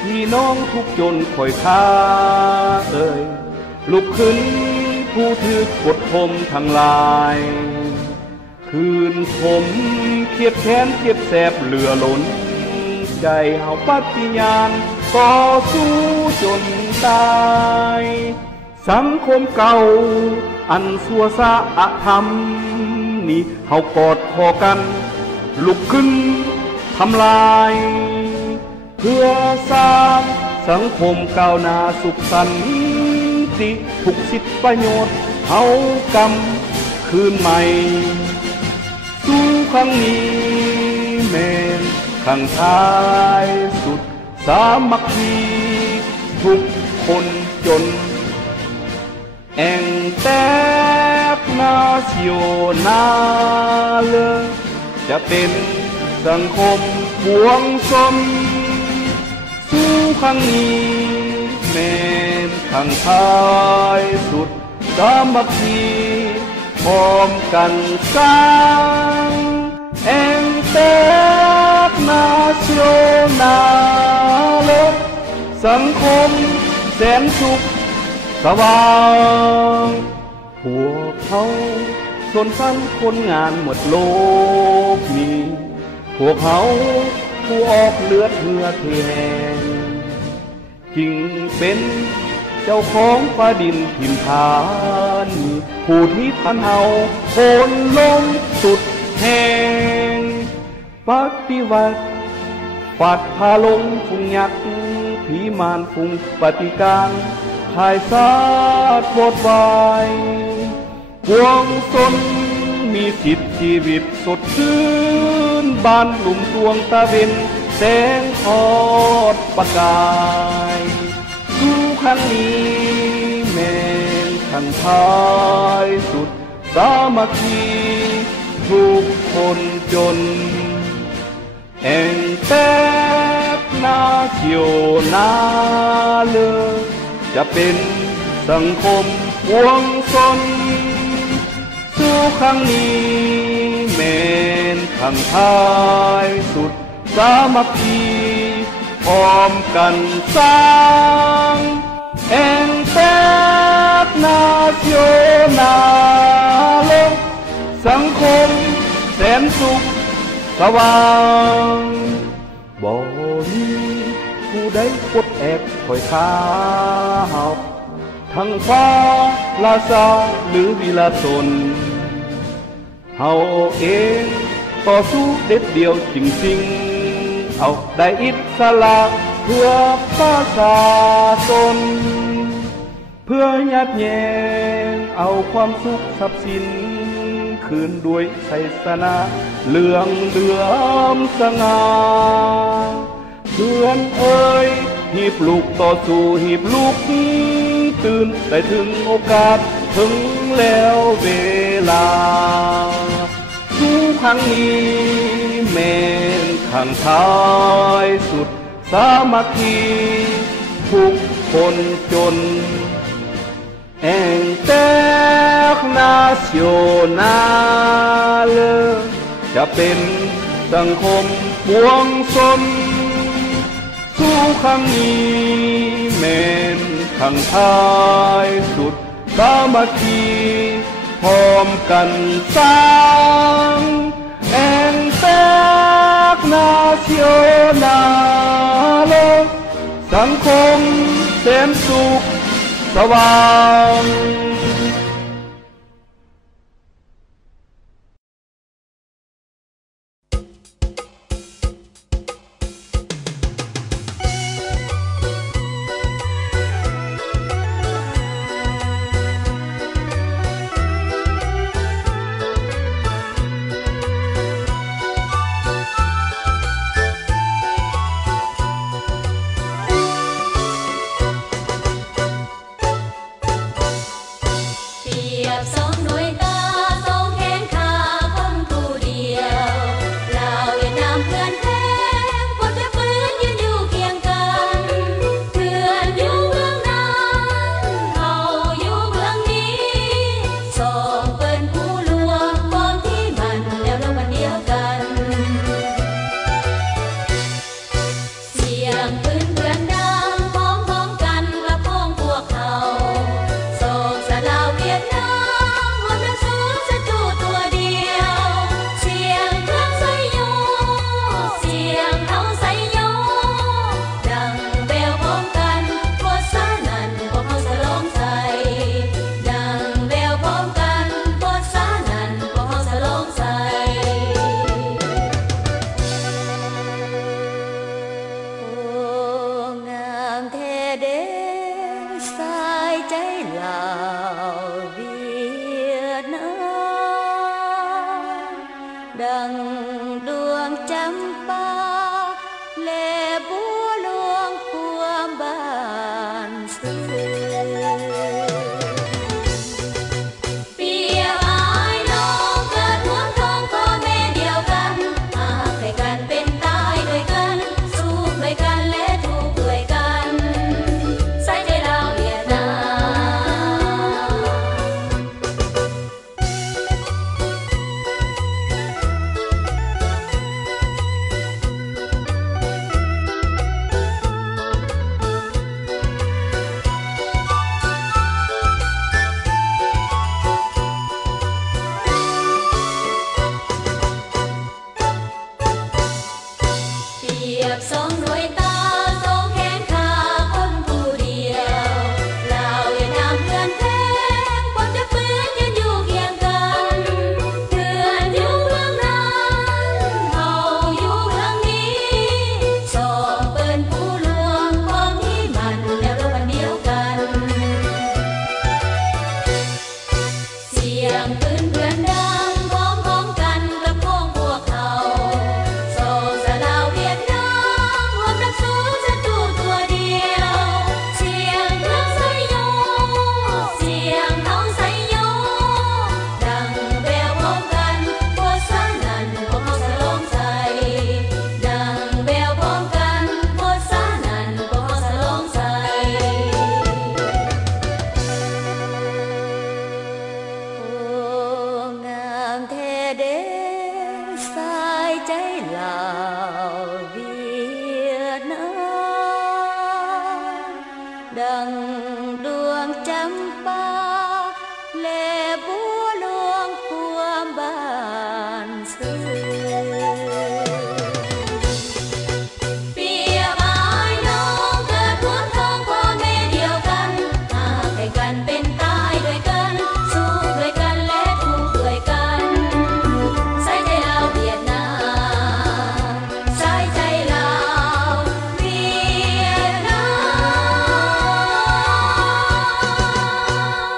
พี่น้องทุกจนคอยค้าลุกขึ้นผู้ถือกดข่มทั้งหลายคืนผมเครียดแค้นเจ็บแสบเหลือล้นใจเฮาปฏิญาณต่อสู้จนตายสังคมเก่าอันสัวซาอธรรมนี่เฮากอดคอกันลุกขึ้นทำลายเพื่อสร้างสังคมก้าวหน้าสุขสันติทุกสิทธิประโยชน์เฮากำคืนใหม่สู้ครั้งนี้แม่นครั้งท้ายสุดสามัคคีทุกคนจนแองแตกนาเสียวนาเลจะเป็นสังคมบวงสมสู้ครั้งนี้แม้นครั้งท้ายสุดสามัคคีพร้อมกันสร้างแองแตกนาเสียวนาเลสังคมแสนสุขสว่างพวกเขาชนชั้นคนงานหมดโลกนี้พวกเขาผู้ออกเลือดเหือดแห้งจึงเป็นเจ้าของฟ้าดินถิ่นฐานผู้ที่พันเอาโคนลมสุดแห่งปฏิวัติฟาดพาลงฝุ่งยักษ์ผีมารฝุ่งปฏิการขายซาดโคตรวายพวงสนมีสิทธิชีวิตสดชื่นบานหลุมดวงตะเวนแสงทอดประกายสู้ครั้งนี้แม้นครั้งท้ายสุดสามัคคีทุกคนจนแองแตกนาเขียวนาเลจะเป็นสังคมพวงสนสู้ครั้งนี้แม้นครั้งท้ายสุดสามัคคีพร้อมกันสร้างแองแตกนาเขียวนาเลสังคมแสนสุขสว่างบ่มีผู้ใดปลดแอกคอยข้าเฮาทั้งฟ้าลาซาหรือวิลาชนเฮาเองต่อสู้เด็ดเดียวจริงๆเอาได้อิสระเพื่อประชาชนเพื่อยัดแยงเอาความสุขทรัพย์สินคืนด้วยชัยชนะเหลืองเหลือมสง่าเพื่อนเอ่ยหีบลูกต่อสู้หีบลูกตื่นได้ถึงโอกาสถึงแล้วเวลาสู้ครั้งนี้แม้นครั้งท้ายสุดสามัคคีทุกคนจนแองแตกนาเสียวนาเลจะเป็นสังคมพวงสนสู้ครั้งนี้แม้นครั้งท้ายสุดสามัคคีพร้อมกันสร้างแองแตกนาเสียวนาเลสังคมแสนสุขสว่าง ดังดวงจำปาแลบัวหลวงพวงบานซื่อเปียบอายน้องเกิดร่วมทางพ่อแม่เดียวกันหากให้กันเป็นตายด้วยกันสู้ด้วยกันและทุกข์ด้วยกันใส่ใจลาวเวียดนามใส่ใจลาวเวียดนาม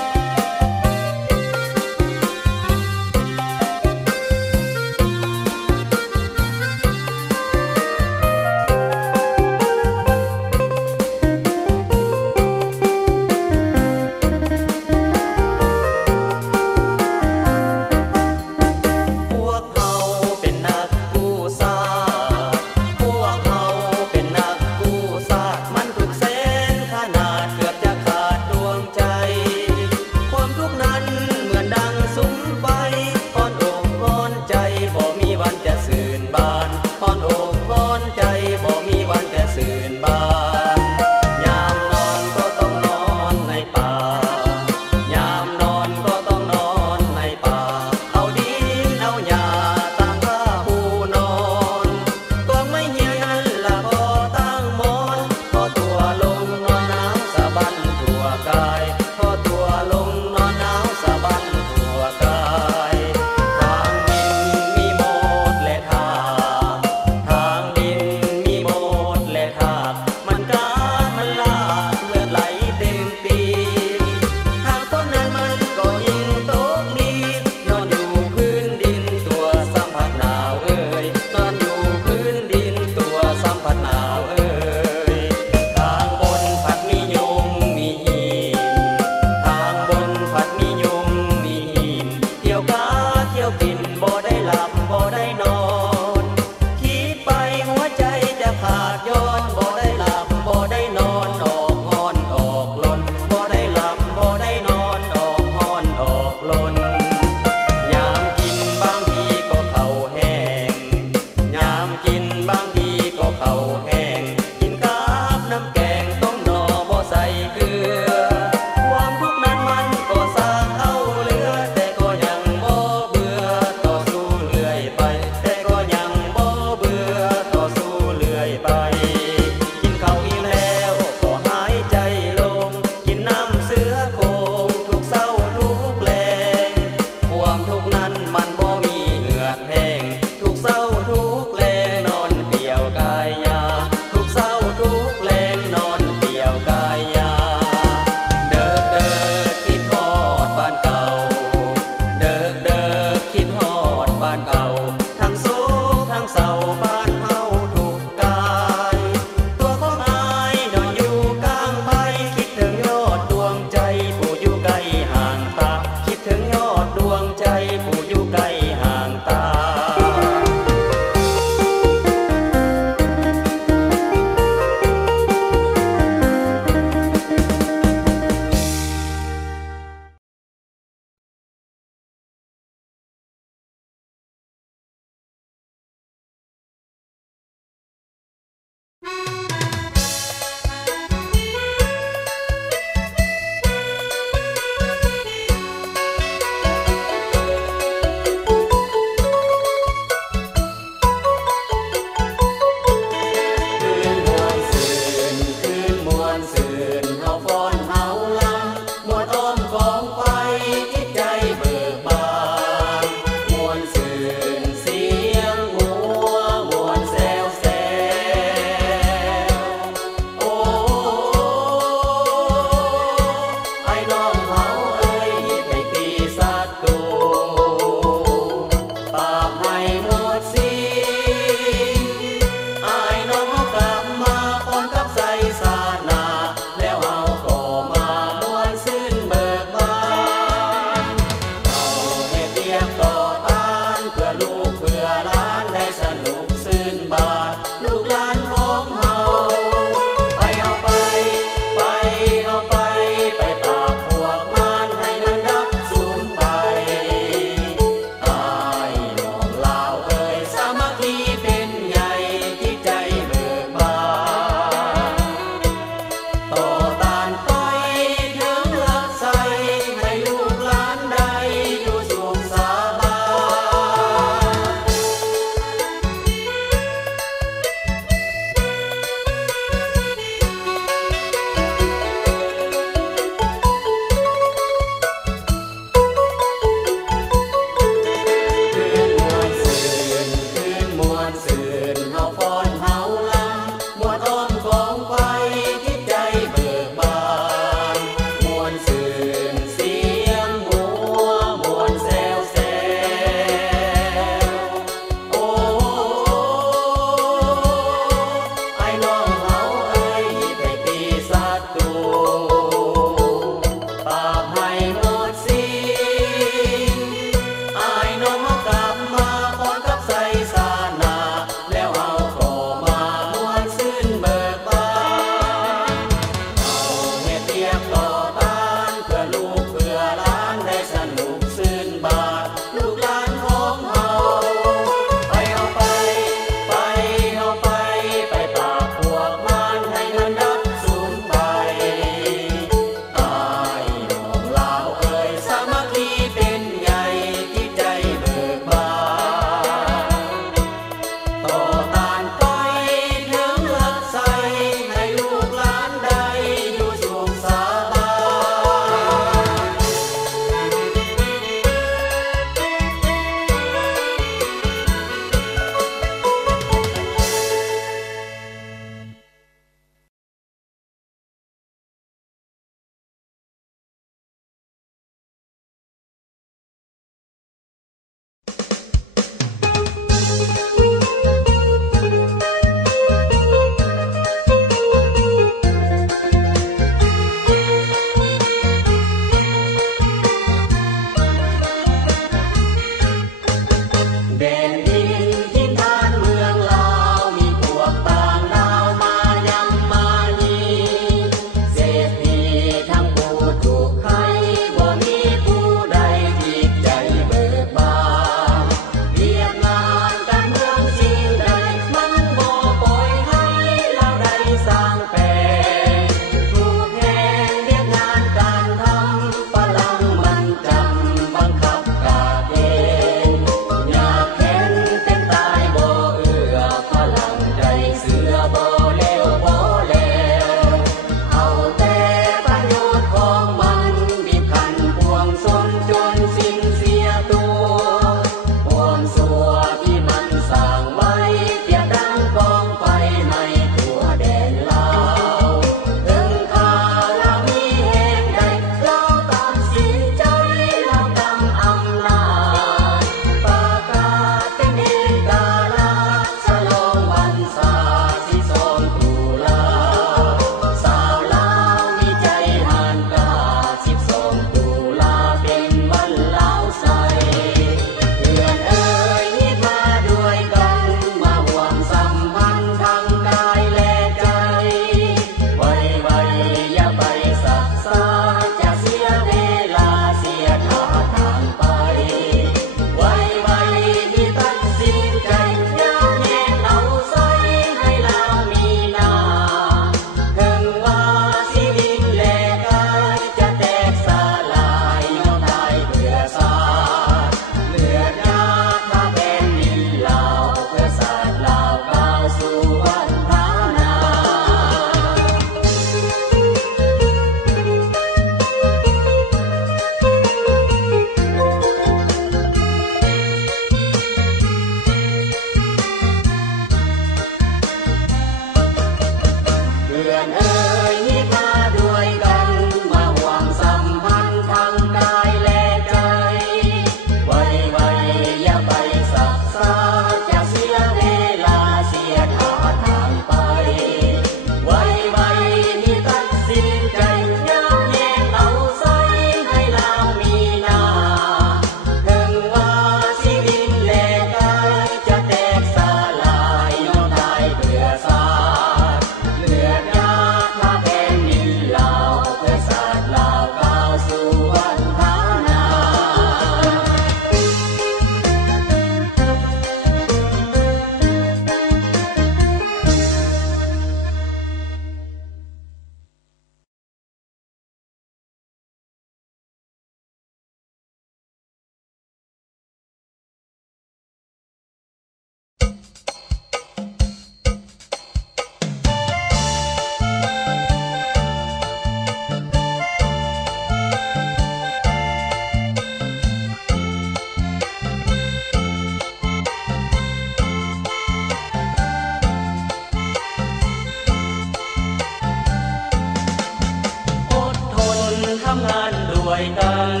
วยกัน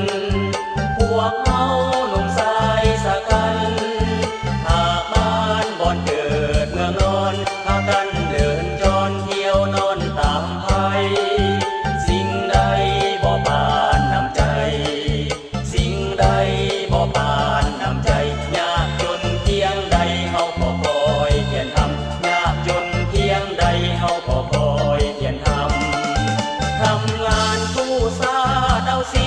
พวกเขาหนุ่มสายสะกันหากบ้านบ่อนเกิดเมืองนอนพากันเดินจรเที่ยวนอนตามไผสิ่งใดบ่ปานน้ำใจสิ่งใดบ่ปานน้ำใจยากจนเพียงใดเฮาก็คอยเพียรทำยากจนเพียงใดเฮาก็คอยเพียรทำงานกู้ซาดเอาสี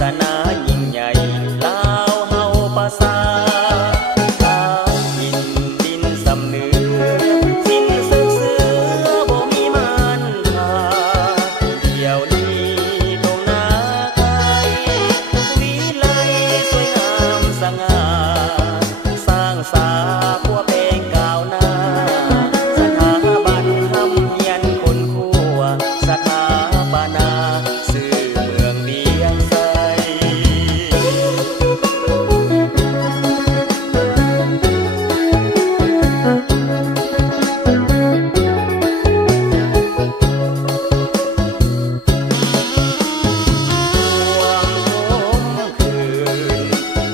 สนายิ่งใหญ่ลาวเฮาภาษาทางดินดินสำเนือสิ้นศึกเสือบ่มีมันทาเดี๋ยวนี้ตรงนาไกลวิไลสวยงามสง่าสร้างสาพัวเพลงก้าวหน้าสถาบันทำเฮียนคนคั่วสถาปนาสื่อเมืองเดียงใส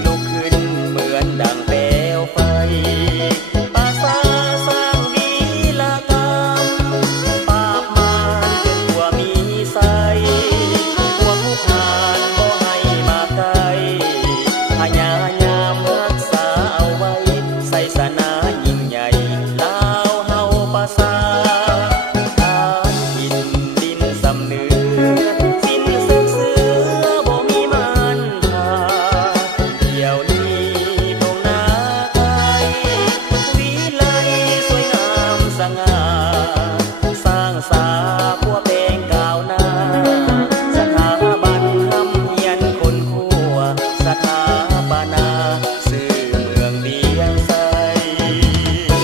ลุกขึ้นเหมือนดังเปลวไฟภาษาสร้างวีรกรรมปราบมารจนทั่วมีไสพวกผู้ผ่านบ่ให้มาไกลพยายามรักษาเอาไว้ไสสนายิ่งใหญ่ลาวเฮาภาษาทางถิ่นดินสำเนือสิ้นศึกเสือบ่มีมันทาเดี๋ยวนี้ตรงนาไกลวิไลสวยงามสง่าสร้างสาพัวเพลงก้าวหน้าสถาบันทำเฮียนคนคั่วสถาปนาสื่อเมืองเดียงใส เ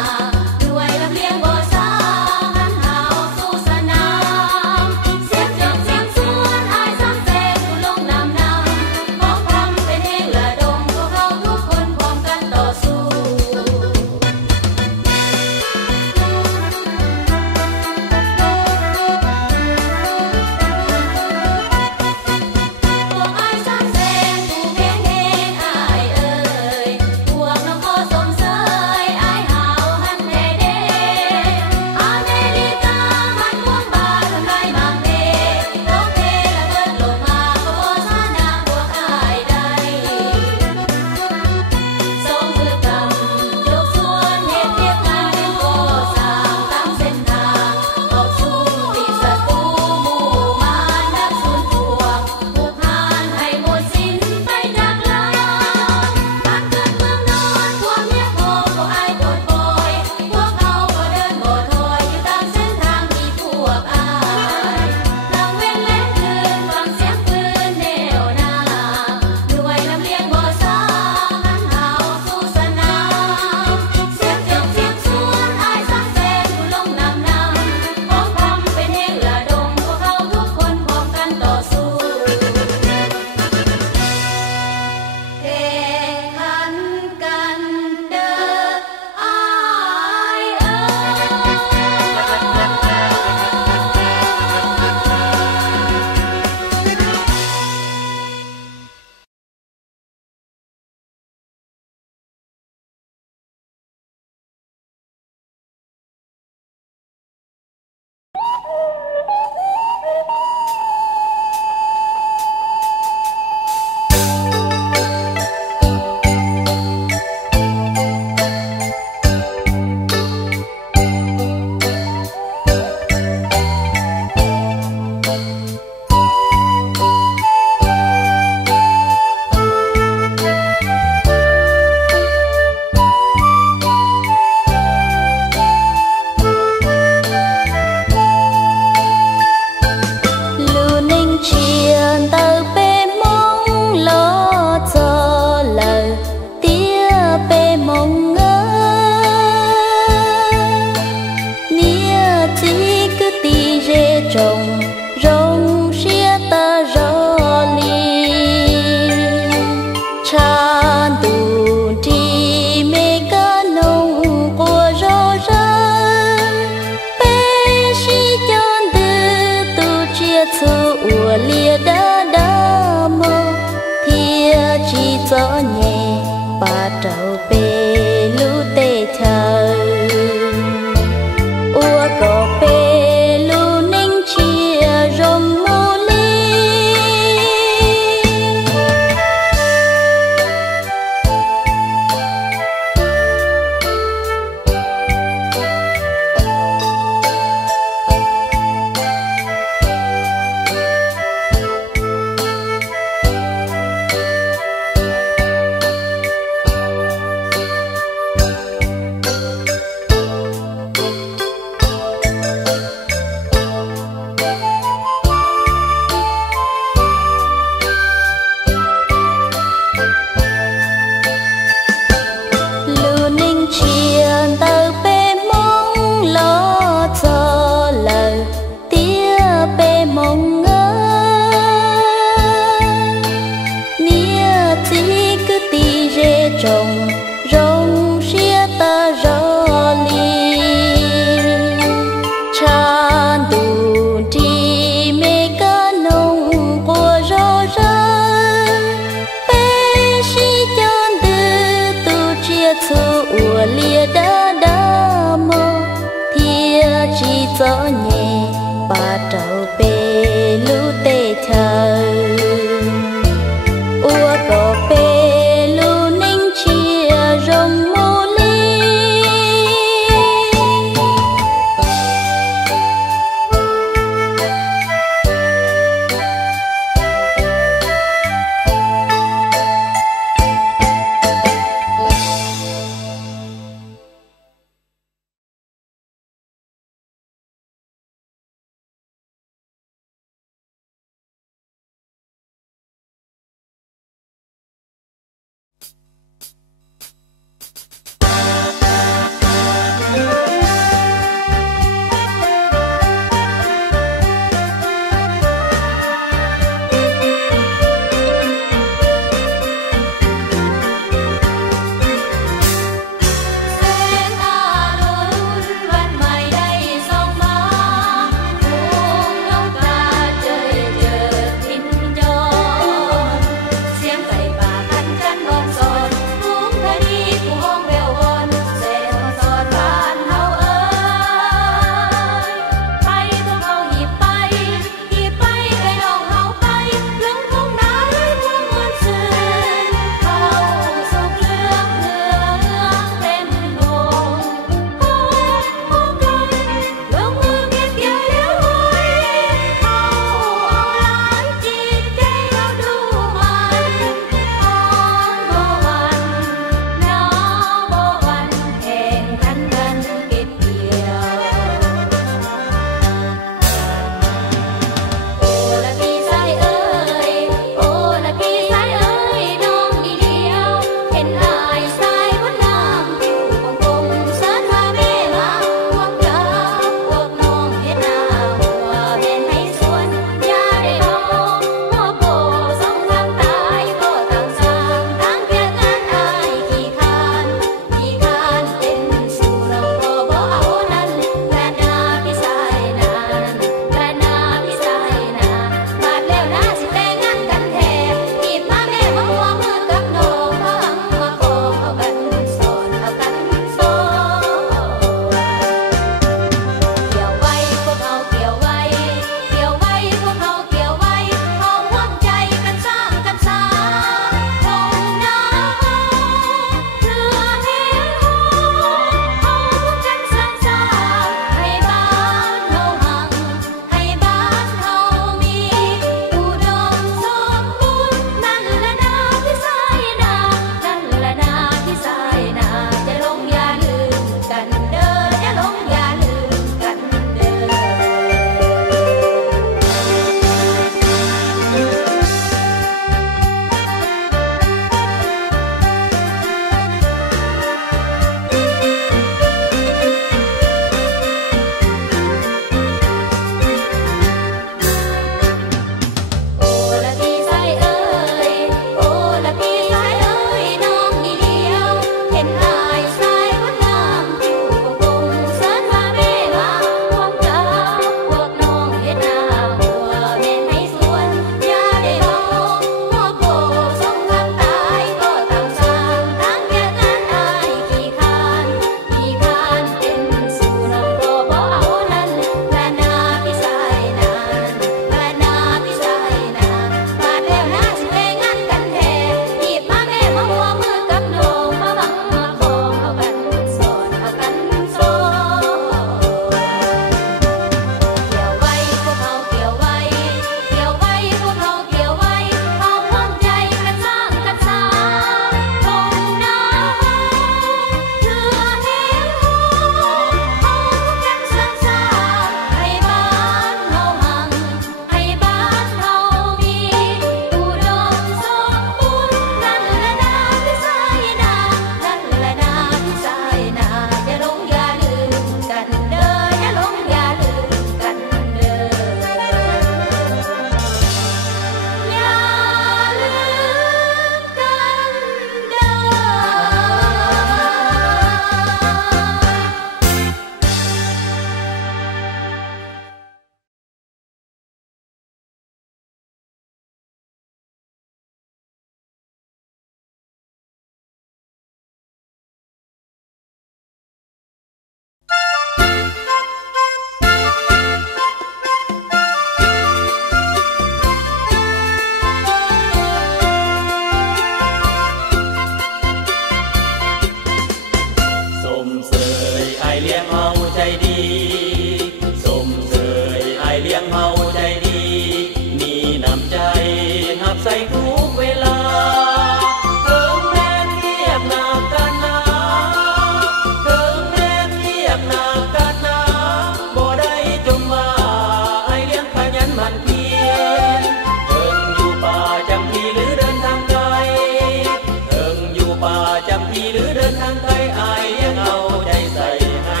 ว่าจำที่หรือเดินทางไกลอายยังเอาใจใส่ให้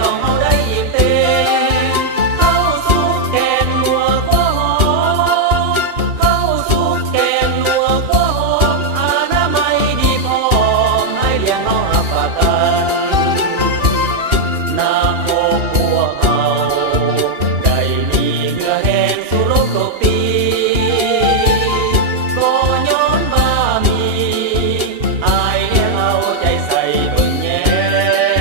น้องเอาได้ยิ้มเต้เข้าสู่แกงนัวกว่าหอมเข้าสู่แกงนัวกว่าหอมอนามัยดีพอให้เลี้ยงน้องรับประกันน้ำโคกพวกเขาได้มีเหงื่อแห้งสู่โลกโลกปีก็ย้อนบามีอายเลี้ยงเอาใจใส่เบิ่งแยง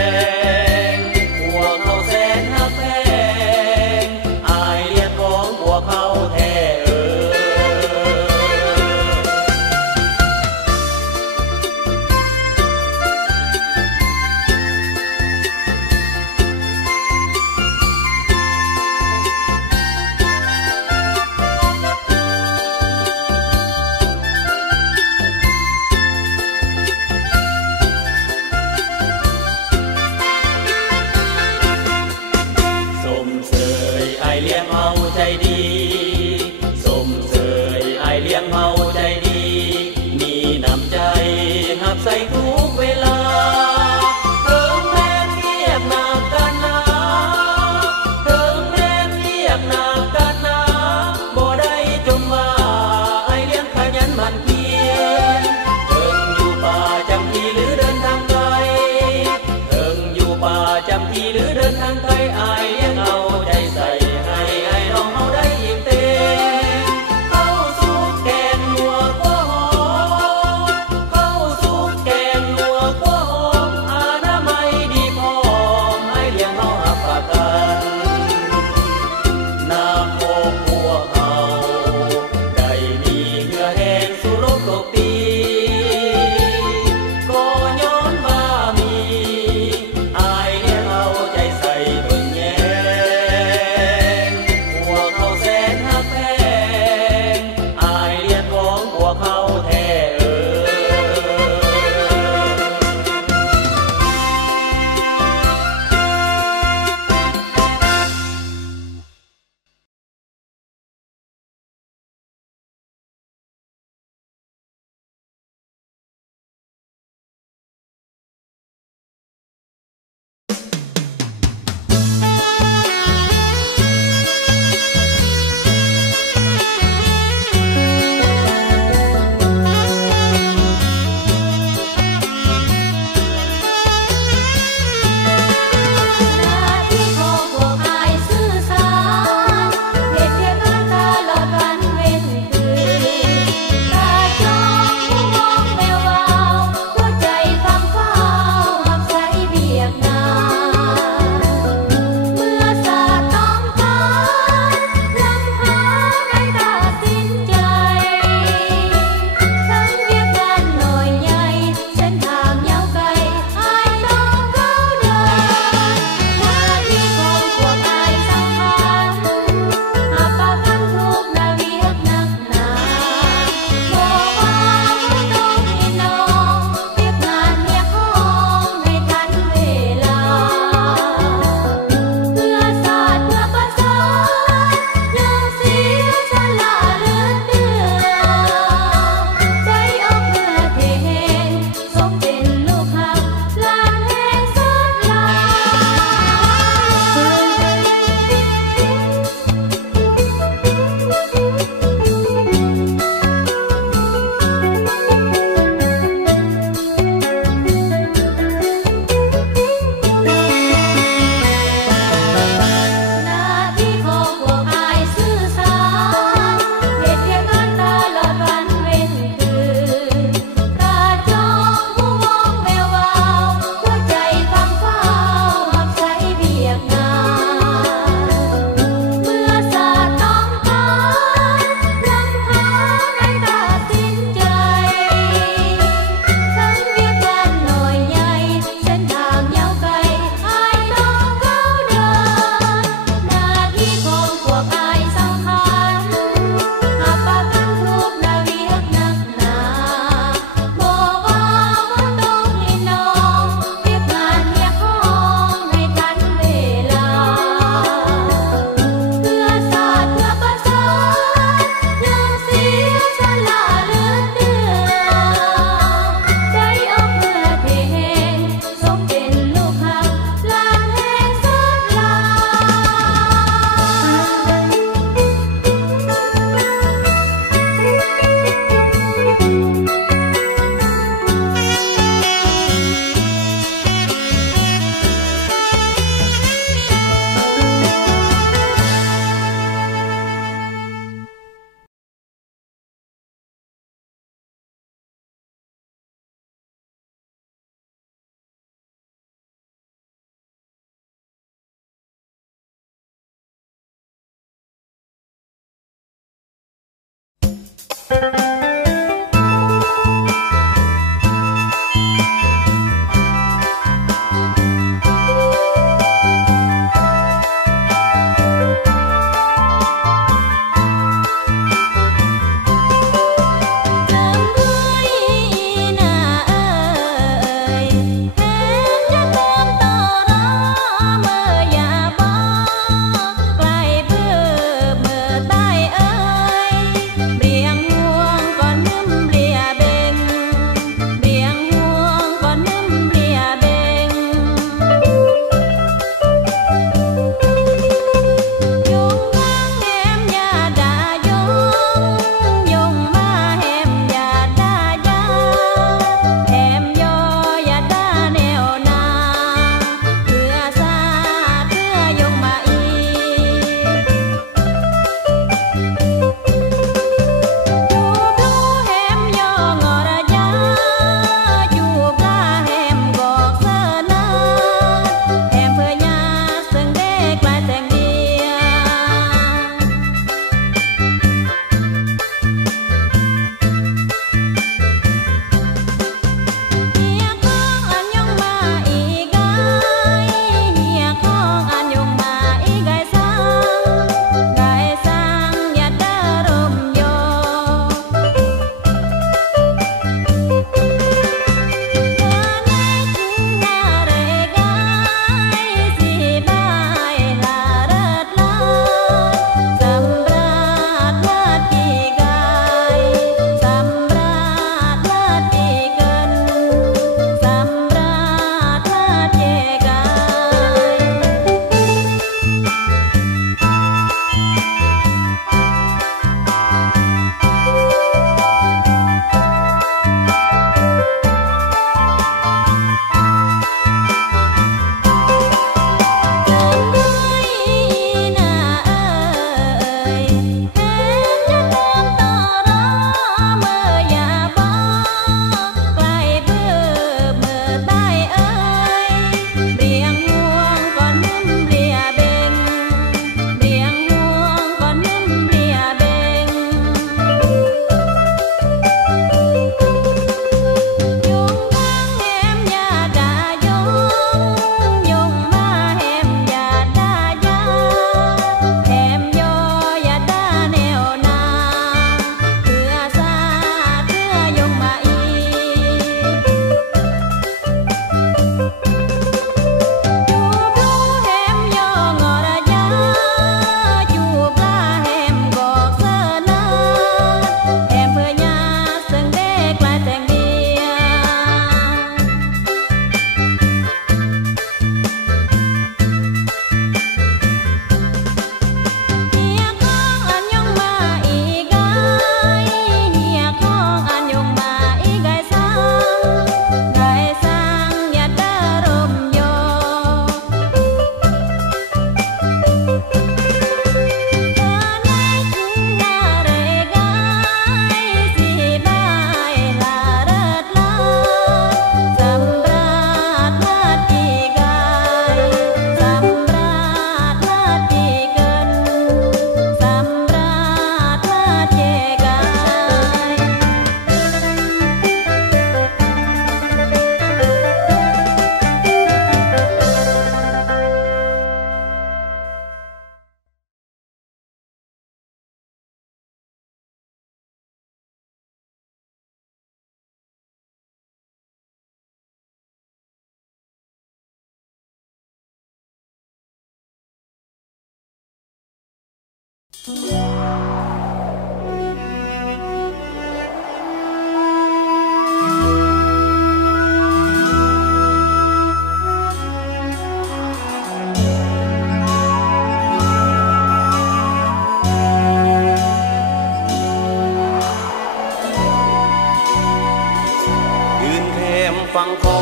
ฝั่งขอ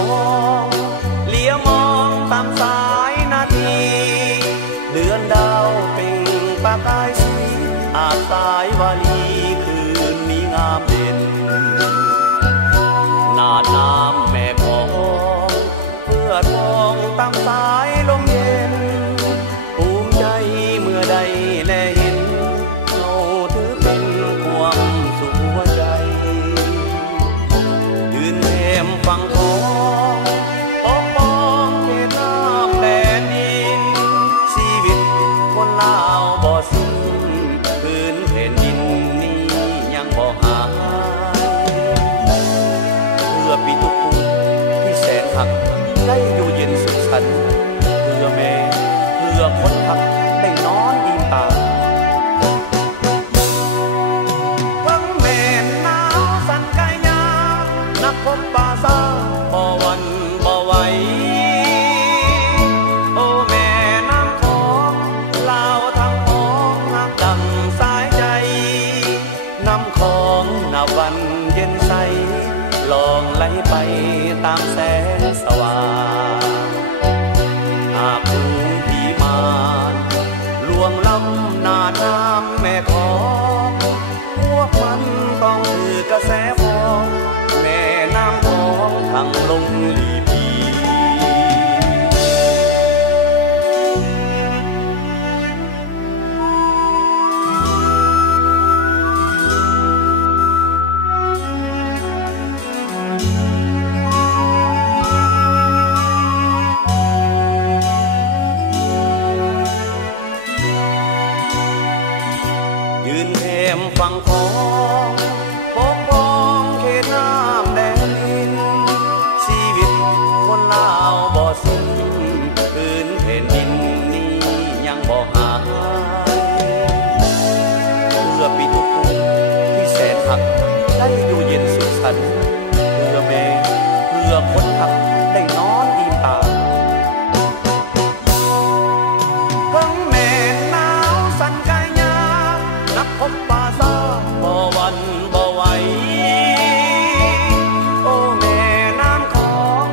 งเลี้ยวมองตามสายนาทีเดือนดาวเป่งประกายสีอาบสายวาลีคืนนี้งามเด่นนาดน้ำแม่ของเพื่อทองตามสายลมเย็นภูมิใจเมื่อใดแลเห็นเราถือเป็นความสุขหัวใจ หักได้อยู่เย็นสุขสันต์เพื่อแม่เพื่อคนหักได้นอนอิ่มตาวังแม่หนาวสั่นกายยานักพบป่าซาบ่หวันบ่ไหวโอ้แม่น้ำของลาวทางมองหักดังสายใจน้ำของนาวันเย็นใสลองไหลไปตามแสงสว่างหากผู้ที่มานลวงล้ำนาน้ำแม่ของพวกมันต้องถือกระแสฟองแม่น้ำของทางลงลีพียืนเข้มฝั่งของปกป้องเขตน้ำแดนดินชีวิตคนลาวบ่สิ้นพื้นแผ่นดินนี้ยังบ่หายเพื่อปีทุกภูมิที่แสนหักได้อยู่เย็นสุขสันต์เพื่อแม่เพื่อคนหักได้นอนอิ่มตาวังแม่หนาวสั่นกายยานักพบป่าซาบ่หวันบ่ไหวโอ้แม่น้ำของ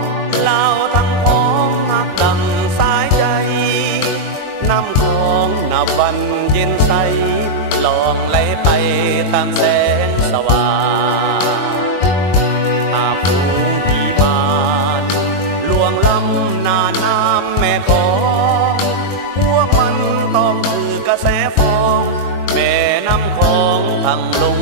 ลาวทั้งของหักดังสายใจน้ำของนับวันเย็นใสลองไหลไปตามแสงสว่างหากผู้ที่มานลวงล้ำนาน้ำแม่ของพวกมันต้องถือกระแสฟองแม่น้ำของทางลง